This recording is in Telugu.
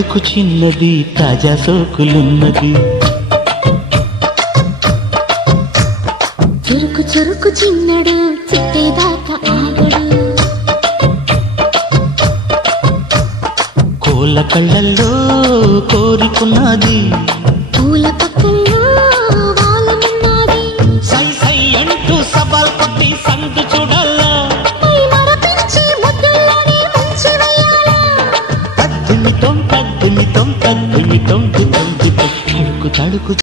తళుకు చిన్నది తాజా సోకులున్నది చురుకు చురుకు చిన్నడు చిట్టేదాకా ఆగడు కోళ్ళ కళ్ళల్లో కోరికున్నది